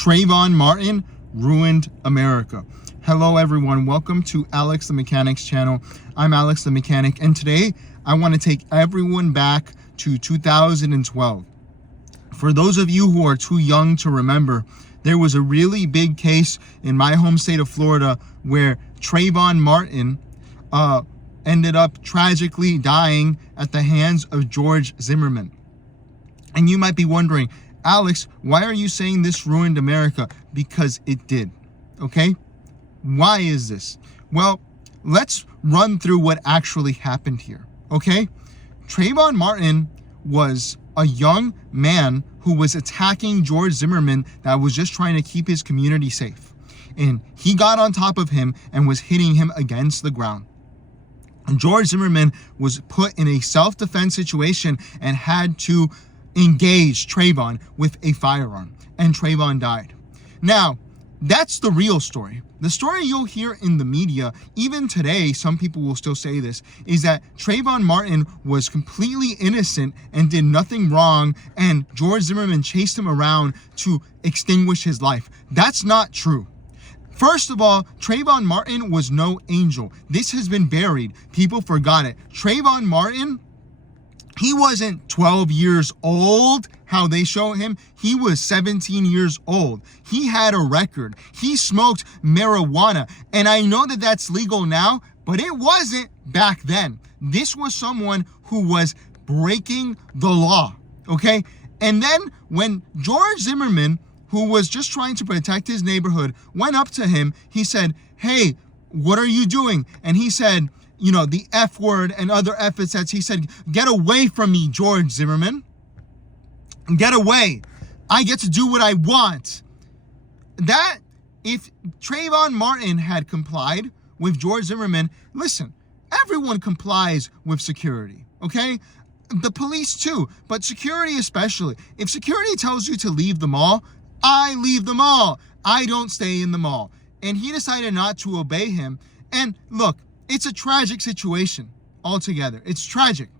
Trayvon Martin ruined America. Hello everyone, welcome to Alex the Mechanic's channel. I'm Alex the Mechanic, and today I want to take everyone back to 2012. For those of you who are too young to remember, there was a really big case in my home state of Florida where Trayvon Martin ended up tragically dying at the hands of George Zimmerman. And you might be wondering, Alex, why are you saying this ruined America? Because it did, okay? Why is this? Well, let's run through what actually happened here, okay? Trayvon Martin was a young man who was attacking George Zimmerman that was just trying to keep his community safe. And he got on top of him and was hitting him against the ground. And George Zimmerman was put in a self-defense situation and had to engage Trayvon with a firearm, and Trayvon died. Now, that's the real story. The story you'll hear in the media, even today, some people will still say this, is that Trayvon Martin was completely innocent and did nothing wrong, and George Zimmerman chased him around to extinguish his life. That's not true. First of all, Trayvon Martin was no angel. This has been buried. People forgot it. Trayvon Martin, he wasn't 12 years old, how they show him. He was 17 years old. He had a record. He smoked marijuana. And I know that that's legal now, but it wasn't back then. This was someone who was breaking the law, okay? And then when George Zimmerman, who was just trying to protect his neighborhood, went up to him, he said, "Hey, what are you doing?" And he said, you know, the F word and other epithets. He said, "Get away from me, George Zimmerman. Get away. I get to do what I want." That, if Trayvon Martin had complied with George Zimmerman, listen, everyone complies with security, okay? The police too, but security especially. If security tells you to leave the mall, I leave the mall. I don't stay in the mall. And he decided not to obey him. And look, it's a tragic situation altogether. It's tragic.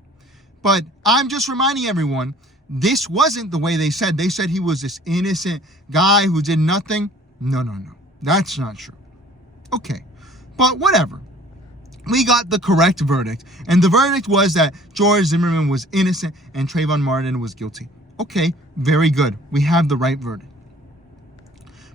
But I'm just reminding everyone, this wasn't the way they said. They said he was this innocent guy who did nothing. No. That's not true. Okay, but whatever. We got the correct verdict. And the verdict was that George Zimmerman was innocent and Trayvon Martin was guilty. Okay, very good. We have the right verdict.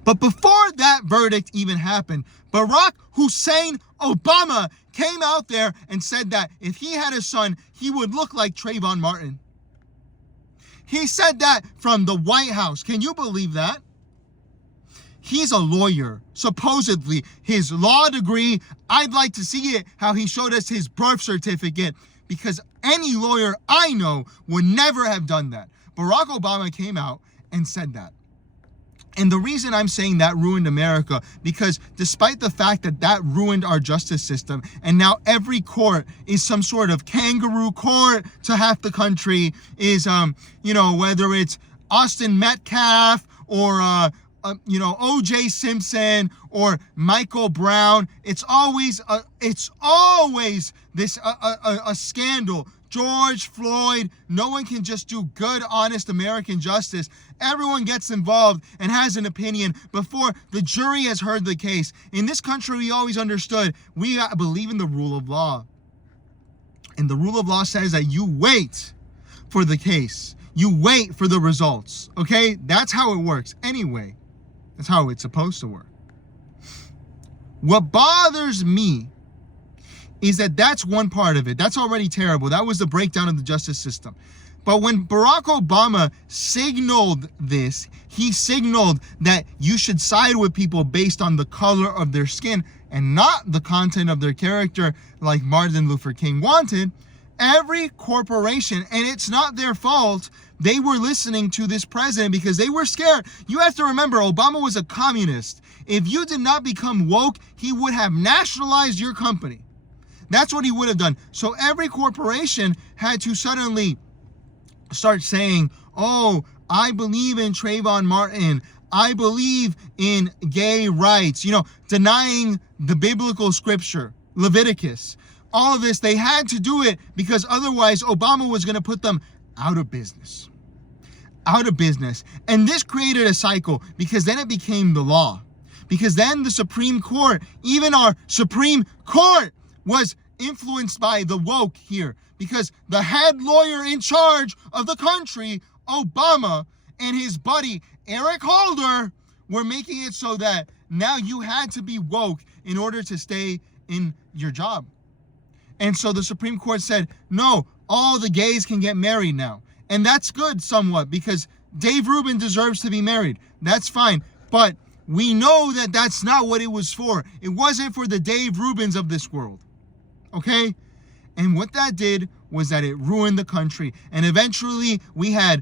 But before that verdict even happened, Barack Hussein Obama came out there and said that if he had a son, he would look like Trayvon Martin. He said that from the White House. Can you believe that? He's a lawyer. Supposedly, his law degree, I'd like to see it, how he showed us his birth certificate, because any lawyer I know would never have done that. Barack Obama came out and said that. And the reason I'm saying that ruined America, because despite the fact that that ruined our justice system, and now every court is some sort of kangaroo court to half the country, is, whether it's Austin Metcalf or, O.J. Simpson or Michael Brown, it's always this a scandal. George Floyd, no one can just do good, honest American justice. Everyone gets involved and has an opinion before the jury has heard the case. In this country, we always understood we believe in the rule of law. And the rule of law says that you wait for the case. You wait for the results, okay? That's how it works. Anyway, that's how it's supposed to work. What bothers me is that that's one part of it. That's already terrible. That was the breakdown of the justice system. But when Barack Obama signaled this, he signaled that you should side with people based on the color of their skin and not the content of their character, like Martin Luther King wanted. Every corporation, and it's not their fault, they were listening to this president because they were scared. You have to remember, Obama was a communist. If you did not become woke, he would have nationalized your company. That's what he would have done. So every corporation had to suddenly start saying, "Oh, I believe in Trayvon Martin. I believe in gay rights," denying the biblical scripture, Leviticus. All of this, they had to do it because otherwise Obama was going to put them out of business. out of business. And this created a cycle because then it became the law. Because then the Supreme Court, even our Supreme Court, was influenced by the woke here. Because the head lawyer in charge of the country, Obama, and his buddy, Eric Holder, were making it so that now you had to be woke in order to stay in your job. And so the Supreme Court said, no, all the gays can get married now. And that's good somewhat because Dave Rubin deserves to be married. That's fine. But we know that that's not what it was for. It wasn't for the Dave Rubins of this world. Okay? And what that did was that it ruined the country. And eventually we had,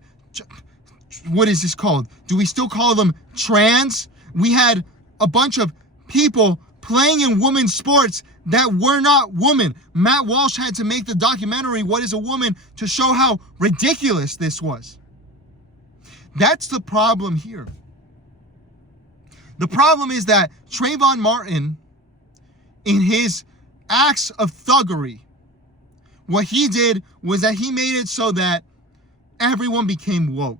what is this called? Do we still call them trans? We had a bunch of people playing in women's sports that were not women. Matt Walsh had to make the documentary, What is a Woman?, to show how ridiculous this was. That's the problem here. The problem is that Trayvon Martin, in his acts of thuggery, what he did was that he made it so that everyone became woke.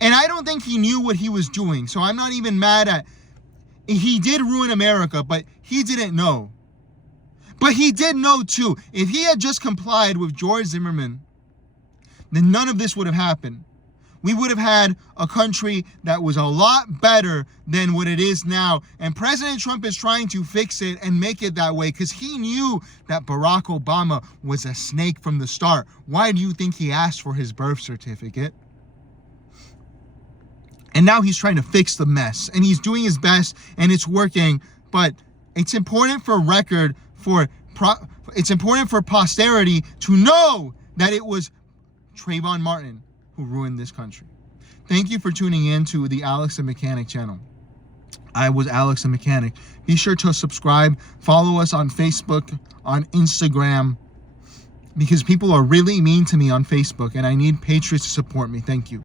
And I don't think he knew what he was doing, so I'm not even mad at. He did ruin America, but he didn't know. But he did know too. If he had just complied with George Zimmerman, then none of this would have happened. We would have had a country that was a lot better than what it is now. And President Trump is trying to fix it and make it that way because he knew that Barack Obama was a snake from the start. Why do you think he asked for his birth certificate? And now he's trying to fix the mess. And he's doing his best and it's working. But it's important for it's important for posterity to know that it was Trayvon Martin who ruined this country. Thank you for tuning in to the Alex the Mechanic channel. I was Alex the Mechanic. Be sure to subscribe, follow us on Facebook, on Instagram, because people are really mean to me on Facebook and I need patriots to support me. Thank you.